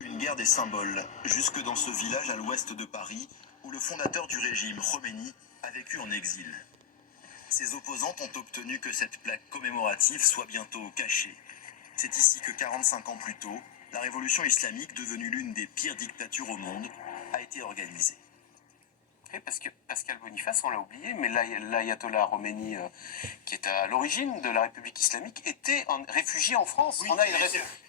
Une guerre des symboles, jusque dans ce village à l'ouest de Paris, où le fondateur du régime, Khomeini, a vécu en exil. Ses opposantes ont obtenu que cette plaque commémorative soit bientôt cachée. C'est ici que 45 ans plus tôt, la révolution islamique, devenue l'une des pires dictatures au monde, a été organisée. Oui, parce que Pascal Boniface, on l'a oublié, mais l'ayatollah Khomeini, qui est à l'origine de la République islamique, était réfugié en France. Oui,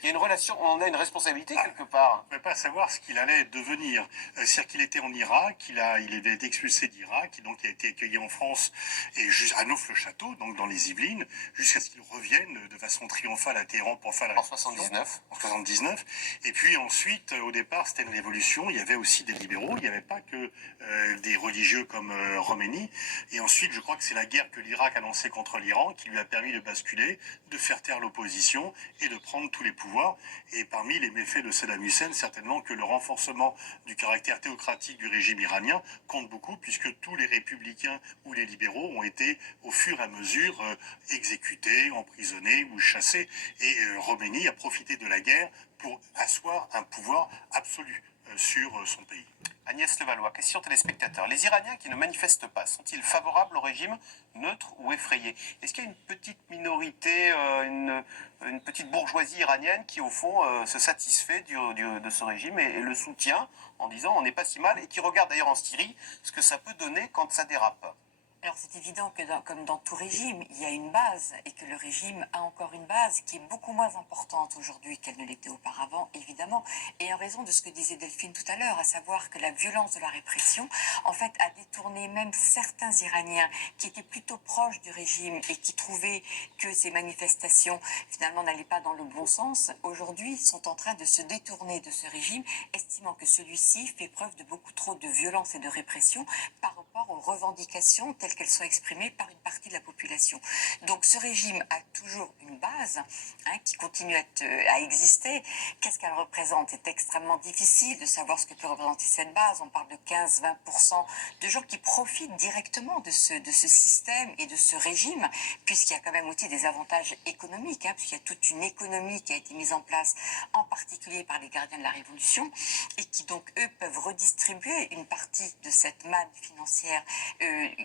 Il y a une relation, on a une responsabilité quelque part. On ne peut pas savoir ce qu'il allait devenir. C'est-à-dire qu'il était en Irak, il avait été expulsé d'Irak, et donc il a été accueilli en France et à Neauphle-le-Château, donc dans les Yvelines, jusqu'à ce qu'il revienne de façon triomphale à Téhéran pour faire la En 79. En 79. Et puis ensuite, au départ, c'était une révolution. Il y avait aussi des libéraux. Il n'y avait pas que des religieux comme Khomeini. Et ensuite, je crois que c'est la guerre que l'Irak a lancée contre l'Iran qui lui a permis de basculer, de faire taire l'opposition et de prendre tous les pouvoirs. Et parmi les méfaits de Saddam Hussein, certainement que le renforcement du caractère théocratique du régime iranien compte beaucoup, puisque tous les républicains ou les libéraux ont été au fur et à mesure exécutés, emprisonnés ou chassés. Et Khomeini a profité de la guerre pour asseoir un pouvoir absolu sur son pays. Agnès Levallois, question téléspectateur. Les Iraniens qui ne manifestent pas, sont-ils favorables au régime, neutre ou effrayés? Est-ce qu'il y a une petite minorité, une petite bourgeoisie iranienne qui, au fond, se satisfait de ce régime et le soutient en disant on n'est pas si mal, et qui regarde d'ailleurs en Syrie ce que ça peut donner quand ça dérape? Alors c'est évident que comme dans tout régime, il y a une base et que le régime a encore une base qui est beaucoup moins importante aujourd'hui qu'elle ne l'était auparavant, évidemment, et en raison de ce que disait Delphine tout à l'heure, à savoir que la violence de la répression, en fait, a détourné même certains Iraniens qui étaient plutôt proches du régime et qui trouvaient que ces manifestations, finalement, n'allaient pas dans le bon sens, aujourd'hui sont en train de se détourner de ce régime, estimant que celui-ci fait preuve de beaucoup trop de violence et de répression par rapport aux revendications telles qu'elles sont exprimées par une partie de la population. Donc ce régime a toujours une base qui continue à exister. Qu'est-ce qu'elle représente? C'est extrêmement difficile de savoir ce que peut représenter cette base. On parle de 15-20% de gens qui profitent directement de ce système et de ce régime, puisqu'il y a quand même aussi des avantages économiques, puisqu'il y a toute une économie qui a été mise en place, en particulier par les gardiens de la Révolution, et qui donc, eux, peuvent redistribuer une partie de cette manne financière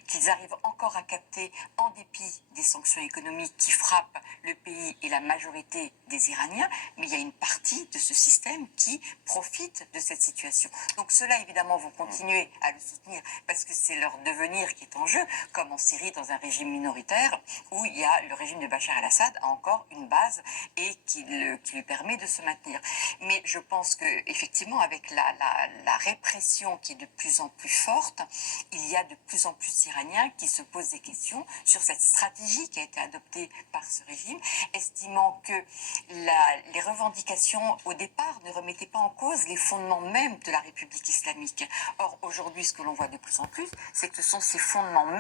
qu'ils arrivent encore à capter en dépit des sanctions économiques qui frappent le pays et la majorité des Iraniens, mais il y a une partie de ce système qui profite de cette situation. Donc ceux-là, évidemment, vont continuer à le soutenir parce que c'est leur devenir qui est en jeu, comme en Syrie, dans un régime minoritaire, où il y a le régime de Bachar el-Assad a encore une base et qui lui permet de se maintenir. Mais je pense que effectivement, avec la répression qui est de plus en plus forte, il y a de plus en plus d'Iraniens qui se posent des questions sur cette stratégie qui a été adoptée par ce régime, estimant que les revendications au départ ne remettaient pas en cause les fondements même de la République islamique. Or, aujourd'hui, ce que l'on voit de plus en plus, c'est que ce sont ces fondements même